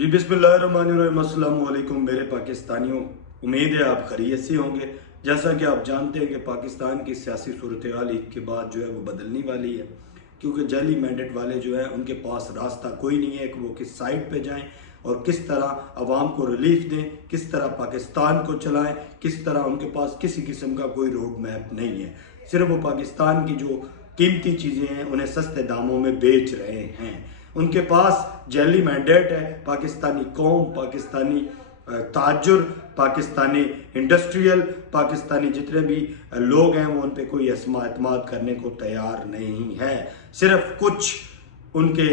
जी बिस्मिल्लाहिर्रहमानिर्रहीम, अस्सलाम वालेकुम मेरे पाकिस्तानियों। उम्मीद है आप खैरियत से होंगे। जैसा कि आप जानते हैं कि पाकिस्तान की सियासी सूरत हाल ईद के बाद जो है वो बदलने वाली है, क्योंकि जाली मैंडेट वाले जो है उनके पास रास्ता कोई नहीं है कि वो किस साइड पे जाएं और किस तरह अवाम को रिलीफ दें, किस तरह पाकिस्तान को चलाएं, किस तरह उनके पास किसी किस्म का कोई रोड मैप नहीं है। सिर्फ वो पाकिस्तान की जो कीमती चीज़ें हैं उन्हें सस्ते दामों में बेच रहे हैं। उनके पास जैली मैंडेट है। पाकिस्तानी कौम, पाकिस्तानी ताजुर, पाकिस्तानी इंडस्ट्रियल, पाकिस्तानी जितने भी लोग हैं वो उन पे कोई एतमाद करने को तैयार नहीं है। सिर्फ कुछ उनके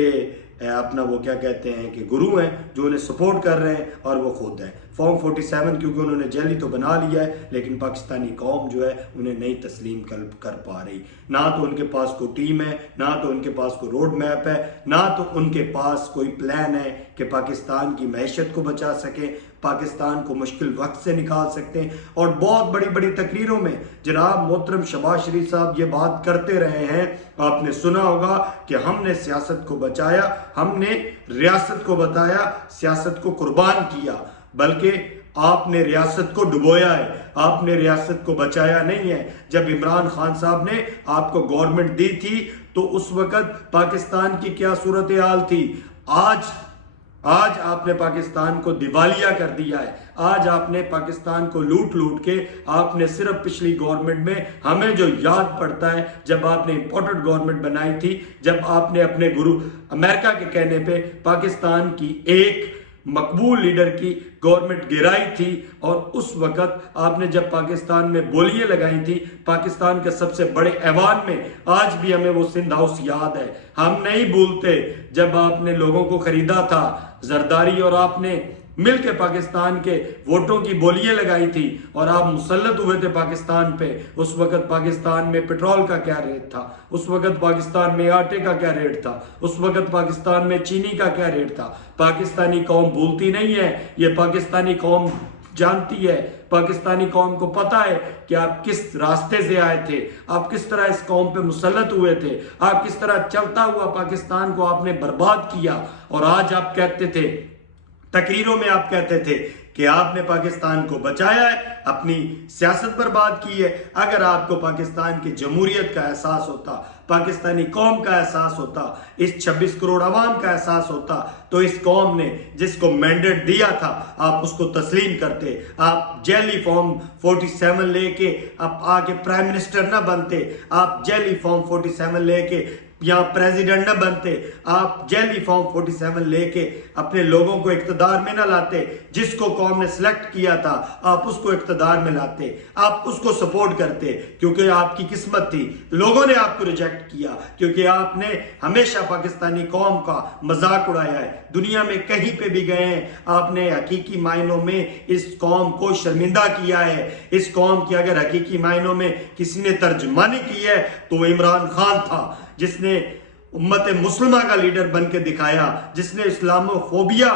अपना वो क्या कहते हैं कि गुरु हैं जो उन्हें सपोर्ट कर रहे हैं और वो खुद हैं। फॉर्म 47 क्योंकि उन्होंने जैली तो बना लिया है, लेकिन पाकिस्तानी कौम जो है उन्हें नहीं तस्लीम कर पा रही। ना तो उनके पास कोई टीम है, ना तो उनके पास कोई रोड मैप है, ना तो उनके पास कोई प्लान है कि पाकिस्तान की मैशत को बचा सके, पाकिस्तान को मुश्किल वक्त से निकाल सकते हैं। और बहुत बड़ी बड़ी तकरीरों में जनाब मोहतरम शहबाज शरीफ साहब ये बात करते रहे हैं। आपने सुना होगा कि हमने सियासत को बचाया, हमने रियासत को बताया, सियासत को कुर्बान किया, बल्कि आपने रियासत को डुबोया है, आपने रियासत को बचाया नहीं है। जब इमरान खान साहब ने आपको गवर्नमेंट दी थी तो उस वक्त पाकिस्तान की क्या सूरत हाल थी। आज आपने पाकिस्तान को दिवालिया कर दिया है। आज आपने पाकिस्तान को लूट के आपने सिर्फ पिछली गवर्नमेंट में हमें जो याद पड़ता है जब आपने इंपोर्टेड गवर्नमेंट बनाई थी, जब आपने अपने गुरु अमेरिका के कहने पे पाकिस्तान की एक मकबूल लीडर की गवर्नमेंट गिराई थी, और उस वक्त आपने जब पाकिस्तान में बोलियां लगाई थी पाकिस्तान के सबसे बड़े ऐवान में, आज भी हमें वो सिंध हाउस याद है। हम नहीं भूलते जब आपने लोगों को खरीदा था जरदारी और आपने मिलकर पाकिस्तान के वोटों की बोलियां लगाई थी और आप मुसल्लत हुए थे पाकिस्तान पे। उस वक्त पाकिस्तान में पेट्रोल का क्या रेट था, उस वक्त पाकिस्तान में आटे का क्या रेट था, उस वक्त पाकिस्तान में चीनी का क्या रेट था। पाकिस्तानी कौम भूलती नहीं है, ये पाकिस्तानी कौम जानती है। पाकिस्तानी कौम को पता है कि आप किस रास्ते से आए थे, आप किस तरह इस कौम पे मुसल्लत हुए थे, आप किस तरह चलता हुआ पाकिस्तान को आपने बर्बाद किया। और आज आप कहते थे, तकरीरों में आप कहते थे कि आपने पाकिस्तान को बचाया है, अपनी सियासत बर्बाद की है। अगर आपको पाकिस्तान की जमहूरियत का एहसास होता, पाकिस्तानी कौम का एहसास होता, इस 26 करोड़ आवाम का एहसास होता, तो इस कौम ने जिसको मैंडेट दिया था आप उसको तस्लीम करते। आप जैली फॉर्म 47 लेके आप आके प्राइम मिनिस्टर ना बनते, आप जैली फॉर्म 47 लेके यहाँ प्रेसिडेंट न बनते, आप जैली फॉर्म 47 लेके अपने लोगों को इख्तिदार में न लाते। जिसको कौम ने सिलेक्ट किया था आप उसको इख्तिदार में लाते, आप उसको सपोर्ट करते, क्योंकि आपकी किस्मत थी। लोगों ने आपको रिजेक्ट किया क्योंकि आपने हमेशा पाकिस्तानी कौम का मजाक उड़ाया है। दुनिया में कहीं पे भी गए हैं, आपने हकीकी मायनों में इस कौम को शर्मिंदा किया है। इस कौम की अगर हकीकी मायनों में किसी ने तर्जमानी की है तो वो इमरान खान था, जिसने उम्मत मुस्लिमा का लीडर बन के दिखाया, जिसने इस्लामोफोबिया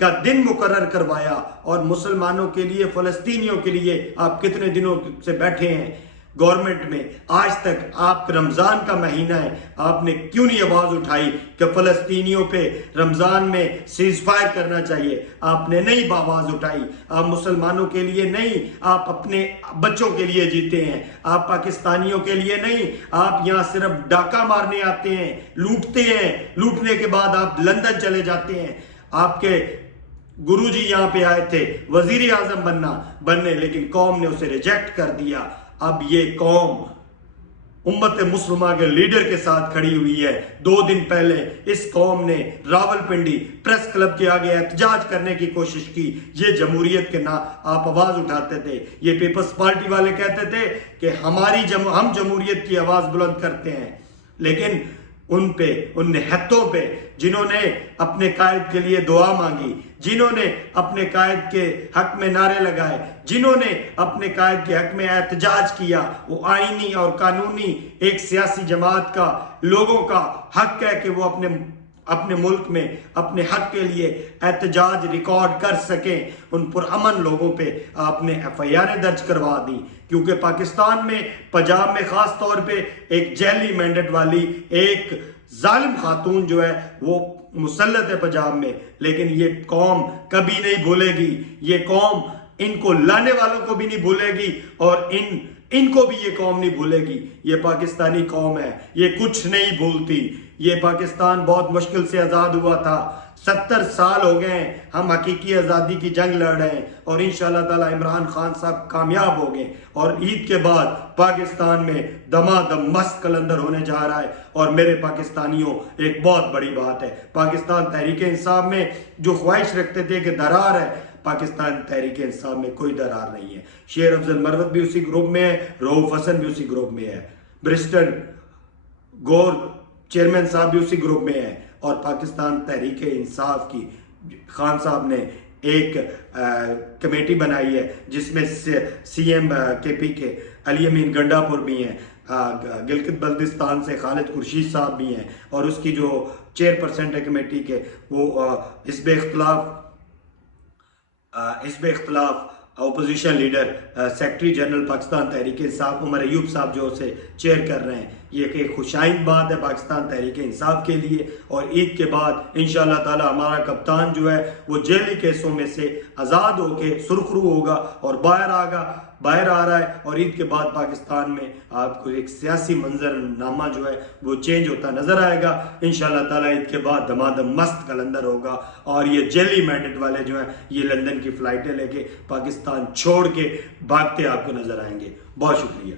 का दिन मुकर्रर करवाया। और मुसलमानों के लिए, फलस्तीनियों के लिए आप कितने दिनों से बैठे हैं गवर्नमेंट में। आज तक आप रमजान का महीना है, आपने क्यों नहीं आवाज उठाई कि फलस्तीनियों पे रमजान में सीज फायर करना चाहिए। आपने नहीं आवाज उठाई। आप मुसलमानों के लिए नहीं, आप अपने बच्चों के लिए जीते हैं, आप पाकिस्तानियों के लिए नहीं। आप यहाँ सिर्फ डाका मारने आते हैं, लूटते हैं, लूटने के बाद आप लंदन चले जाते हैं। आपके गुरुजी यहाँ पे आए थे वजीर आजम बनने, लेकिन कौम ने उसे रिजेक्ट कर दिया। अब ये कौम उम्मत मुस्लिमा के लीडर के साथ खड़ी हुई है। 2 दिन पहले इस कौम ने रावलपिंडी प्रेस क्लब के आगे एहतजाज करने की कोशिश की। ये जमहूरियत के ना आप आवाज उठाते थे। ये पीपल्स पार्टी वाले कहते थे कि हम जमहूरियत की आवाज बुलंद करते हैं, लेकिन उन निहत्तों पे जिन्होंने अपने कायद के लिए दुआ मांगी, जिन्होंने अपने कायद के हक में नारे लगाए, जिन्होंने अपने कायद के हक में एहतजाज किया, वो आईनी और कानूनी एक सियासी जमात का, लोगों का हक है कि वो अपने मुल्क में अपने हक के लिए एहतजाज रिकॉर्ड कर सकें। उन पुरअमन लोगों पे आपने FIR दर्ज करवा दी, क्योंकि पाकिस्तान में, पंजाब में खास तौर पे एक जैली मैंडेट वाली एक जालिम खातून जो है वो مسلط ہے پنجاب میں، لیکن یہ قوم کبھی نہیں بھولے گی، یہ قوم ان کو لانے والوں کو بھی نہیں بھولے گی، اور ان کو بھی یہ قوم نہیں بھولے گی۔ یہ پاکستانی قوم ہے، یہ کچھ نہیں بھولتی۔ یہ پاکستان بہت مشکل سے آزاد ہوا تھا، 70 سال ہو گئے ہیں ہم حقیقی آزادی کی جنگ لڑ رہے ہیں، اور انشاءاللہ تعالی عمران خان صاحب کامیاب ہو گئے، اور عید کے بعد پاکستان میں دمادم مست کلندر ہونے جا رہا ہے۔ اور میرے پاکستانیوں، ایک بہت بڑی بات ہے، پاکستان تحریک انصاف میں جو خواہش رکھتے تھے کہ درار ہے، پاکستان تحریک انصاف میں کوئی درار نہیں ہے۔ شیر افضل مروت بھی اسی گروپ میں ہے، رؤوف حسن بھی اسی گروپ میں ہے، برسٹر گور چیئرمین صاحب بھی اسی گروپ میں ہے، اور پاکستان تحریک انصاف کی خان صاحب نے ایک کمیٹی بنائی ہے جس میں سی ایم کے پی کے علی امین گنڈا پور بھی ہیں، گلگت بلتستان سے خالد خورشید صاحب بھی ہیں، اور اس کی جو چیئرپرسن ہے کمیٹی کے وہ حزب اختلاف opposition leader secretary general Pakistan Tehreek Insaf Omar Ayub صاحب جو اسے چیئر کر رہے ہیں۔ یہ ایک خوشائند بات ہے پاکستان تحریک انصاف کے لیے، اور عید کے بعد انشاءاللہ تعالی ہمارا کپتان جو ہے وہ جیلی کیسوں میں سے آزاد ہو کے سرخرو ہوگا اور باہر آ رہا ہے، اور عید کے بعد پاکستان میں آپ کو ایک سیاسی منظر نامہ جو ہے وہ چینج ہوتا نظر آئے گا۔ انشاءاللہ تعالی عید کے بعد دمادم مست کلندر ہوگا، اور یہ جیلی مینڈیٹ والے جو ہیں یہ لندن کی فلائٹیں لے کے پاکستان چھوڑ کے بھاگتے آپ کو نظر آئیں گے۔ بہت شکریہ۔